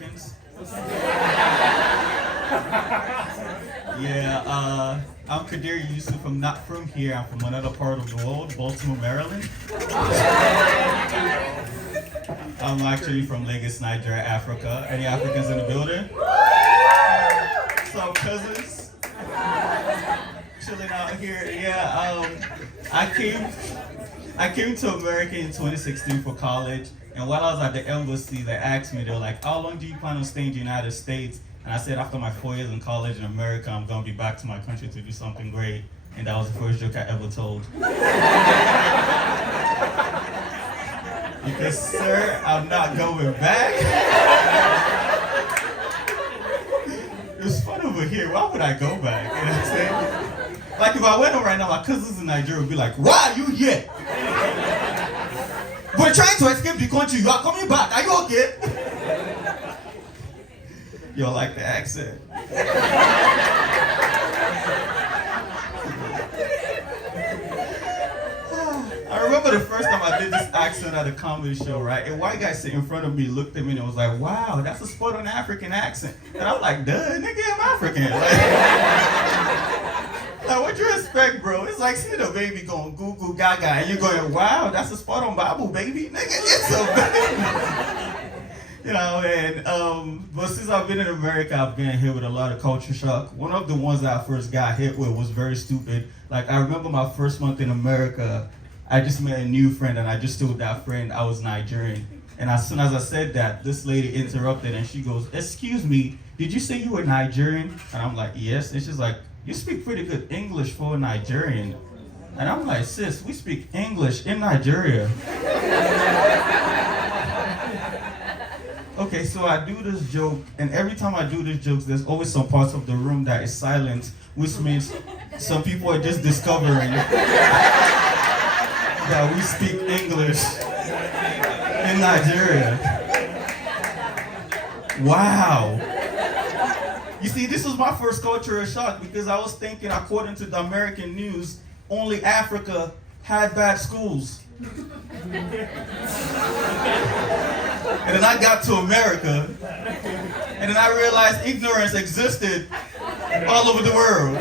Americans. Yeah, I'm Quadir Yussuf. I'm not from here. I'm from another part of the world, Baltimore, Maryland. I'm actually from Lagos, Nigeria, Africa. Any Africans in the building? What's up, cousins? Chilling out here. Yeah, I came to America in 2016 for college, and while I was at the embassy, they asked me, they were like, how long do you plan on staying in the United States? And I said, after my 4 years in college in America, I'm gonna be back to my country to do something great. And that was the first joke I ever told. Because, sir, I'm not going back. It's fun over here. Why would I go back? You know what I'm saying? Like, if I went home right now, my cousins in Nigeria would be like, why are you here? We're trying to escape the country. You are coming back. Are you okay? You all like the accent? I remember the first time I did this accent at a comedy show, right? A white guy sitting in front of me looked at me and was like, wow, that's a spot on African accent. And I'm like, duh, nigga, I'm African. Like, what you expect, bro? It's like seeing a baby going goo goo gaga and you're going, wow, that's a spot on Bible, baby. Nigga, it's a baby. You know, and but since I've been in America, I've been hit with a lot of culture shock. One of the ones that I first got hit with was very stupid. Like, I remember my first month in America, I just met a new friend and I just told that friend I was Nigerian. And as soon as I said that, this lady interrupted and she goes, excuse me, did you say you were Nigerian? And I'm like, yes. And she's like, you speak pretty good English for a Nigerian. And I'm like, sis, we speak English in Nigeria. Okay, so I do this joke, and every time I do this joke, there's always some parts of the room that is silent, which means some people are just discovering that we speak English in Nigeria. Wow. You see, this was my first cultural shock because I was thinking, according to the American news, only Africa had bad schools. And then I got to America, and then I realized ignorance existed all over the world,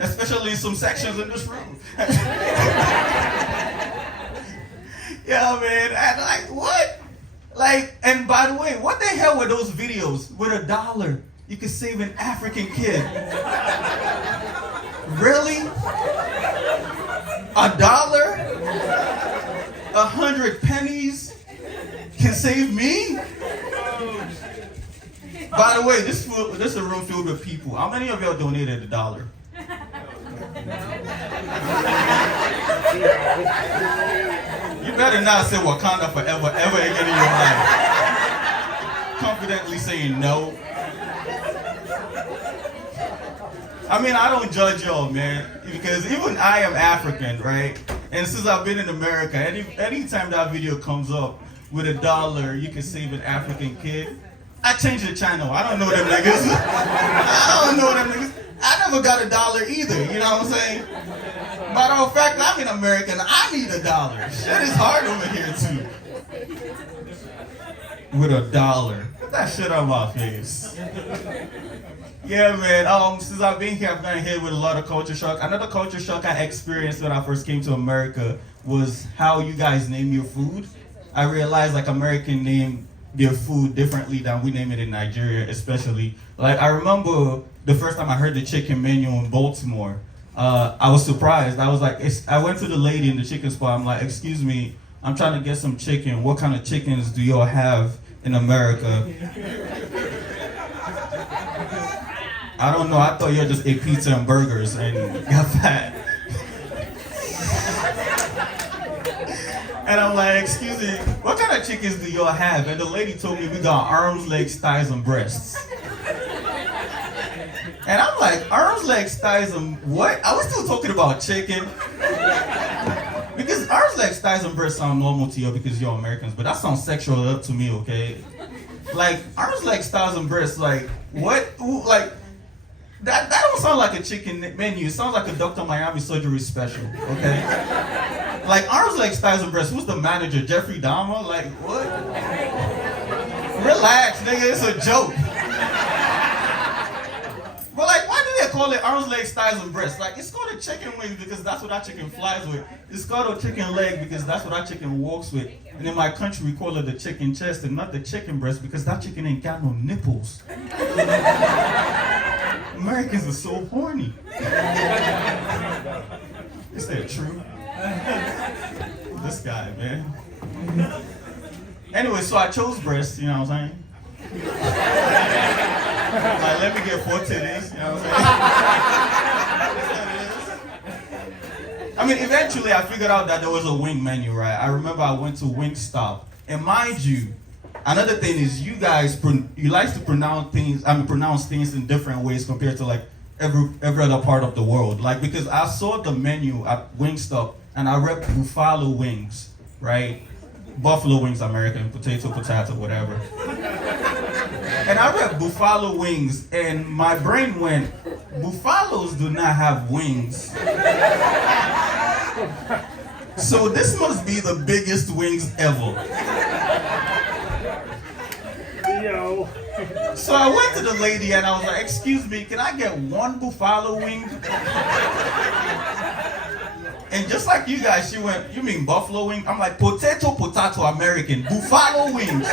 especially in some sections in this room. Yeah, man, and like, what? Like, and by the way, what the hell were those videos? With $1, you could save an African kid. Really? $1? 100 pennies can save me? By the way, this is a room filled with people. How many of y'all donated $1? You better not say Wakanda forever, ever again in your life. Confidently saying no. I mean, I don't judge y'all, man, because even I am African, right? And since I've been in America, anytime that video comes up with $1, you can save an African kid, I change the channel. I don't know them niggas. I don't know them niggas. I never got $1 either, you know what I'm saying? Matter of fact, I'm an American. I need $1. Shit is hard over here, too. With $1. Get that shit on my face. Yeah, man. Since I've been here, I've gotten hit with a lot of culture shock. Another culture shock I experienced when I first came to America was how you guys name your food. I realized like American name their food differently than we name it in Nigeria, especially. Like, I remember the first time I heard the chicken menu in Baltimore. I was surprised. I was like, I went to the lady in the chicken spot. I'm like, excuse me, I'm trying to get some chicken. What kind of chickens do y'all have in America? I don't know. I thought you just ate pizza and burgers and got fat. And I'm like, excuse me, what kind of chickens do y'all have? And the lady told me we got arms, legs, thighs, and breasts. And I'm like, arms, legs, thighs, and what? I was still talking about chicken. Because arms, legs, thighs, and breasts sound normal to you because you're Americans, but that sounds sexual up to me, okay? Like, arms, legs, thighs, and breasts, like, what? Like, that don't sound like a chicken menu. It sounds like a Dr. Miami surgery special, okay? Like, arms, legs, thighs, and breasts. Who's the manager? Jeffrey Dahmer? Like, what? Relax, nigga, it's a joke. But like, why do they call it arms, legs, thighs, and breasts? Like, it's called a chicken wing because that's what our chicken flies with. It's called a chicken leg because that's what our chicken walks with. And in my country, we call it the chicken chest and not the chicken breast because that chicken ain't got no nipples. Americans are so horny. Is that true? This guy, man. Anyway, so I chose breasts, you know what I'm saying? Like, let me get 4 titties, you know what I'm saying? I mean, eventually I figured out that there was a wing menu, right? I remember I went to Wingstop. And mind you, another thing is you guys, you like to pronounce things in different ways compared to like every other part of the world. Like, because I saw the menu at Wingstop and I read buffalo wings, right? Buffalo wings, American, potato, whatever. And I read buffalo wings, and my brain went, buffaloes do not have wings. So this must be the biggest wings ever. Yo. So I went to the lady and I was like, excuse me, can I get 1 buffalo wing? And just like you guys, she went, you mean buffalo wing? I'm like, potato, American, buffalo wings.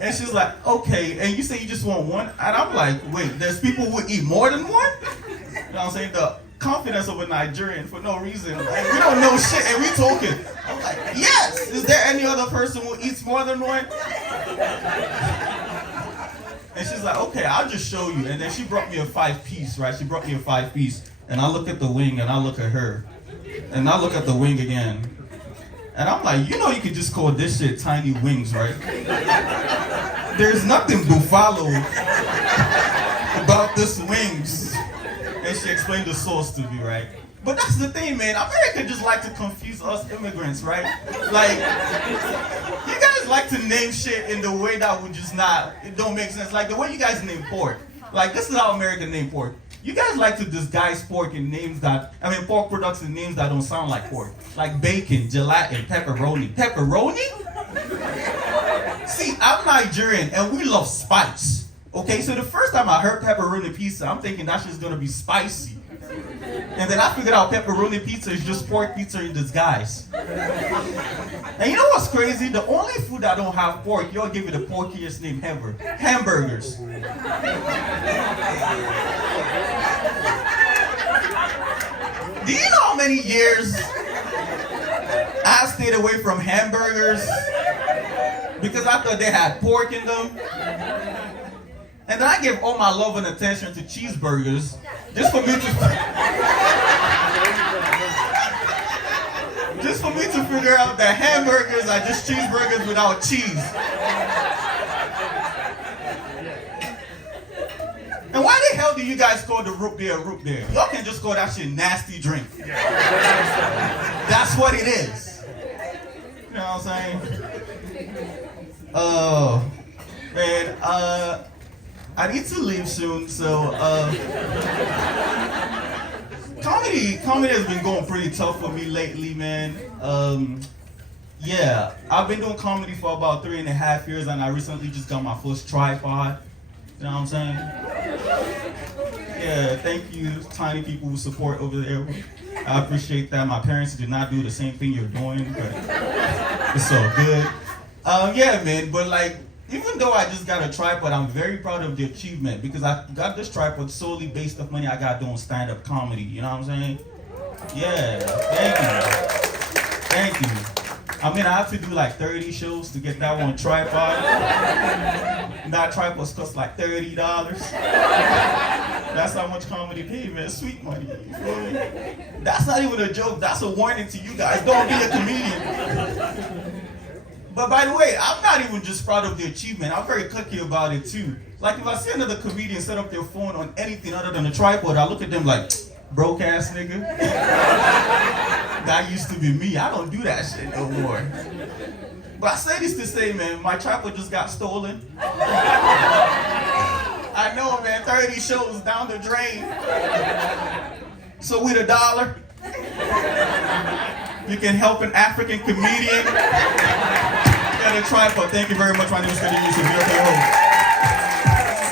And she's like, okay, and you say you just want 1? And I'm like, wait, there's people who eat more than 1? You know what I'm saying? The confidence of a Nigerian for no reason. Like, we don't know shit and we talking. I'm like, yes! Is there any other person who eats more than 1? And she's like, okay, I'll just show you. And then she brought me a 5-piece, right? She brought me a 5-piece. And I look at the wing and I look at her. And I look at the wing again. And I'm like, you know you could just call this shit tiny wings, right? There's nothing buffalo about this wings. And she explained the sauce to me, right? But that's the thing, man. America just like to confuse us immigrants, right? Like, you guys like to name shit in the way that would just it don't make sense. Like the way you guys name pork. Like, this is how America name pork. You guys like to disguise pork in names pork products in names that don't sound like pork. Like bacon, gelatin, pepperoni. Pepperoni? See, I'm Nigerian and we love spice. Okay, so the first time I heard pepperoni pizza, I'm thinking that shit's gonna be spicy. And then I figured out pepperoni pizza is just pork pizza in disguise. And you know what's crazy? The only food that don't have pork, y'all give it the porkiest name ever. Hamburgers. Do you know how many years I stayed away from hamburgers because I thought they had pork in them? And then I gave all my love and attention to cheeseburgers just for me to figure out that hamburgers are just cheeseburgers without cheese. And why the hell do you guys call the root beer? Y'all can just call that shit nasty drink. That's what it is. You know what I'm saying? Oh, man, I need to leave soon, so comedy has been going pretty tough for me lately, man. Yeah, I've been doing comedy for about 3.5 years, and I recently just got my first tripod. You know what I'm saying? Yeah, thank you, tiny people who support over there. I appreciate that. My parents did not do the same thing you're doing, but it's all good. Yeah, man, but like, even though I just got a tripod, I'm very proud of the achievement because I got this tripod solely based off money I got doing stand-up comedy. You know what I'm saying? Yeah, thank you. I mean, I have to do like 30 shows to get that one tripod. That tripod costs like $30. That's how much comedy pay, man. Sweet money. You feel me? That's not even a joke. That's a warning to you guys. Don't be a comedian. But by the way, I'm not even just proud of the achievement. I'm very clicky about it too. Like if I see another comedian set up their phone on anything other than a tripod, I look at them like, broke ass nigga. That used to be me. I don't do that shit no more. But I say this to say, man, my tripod just got stolen. I know, man, 30 shows down the drain. So with $1, you can help an African comedian get by the tripod. Thank you very much. My name is Quadir. Yussuf. You're okay, host.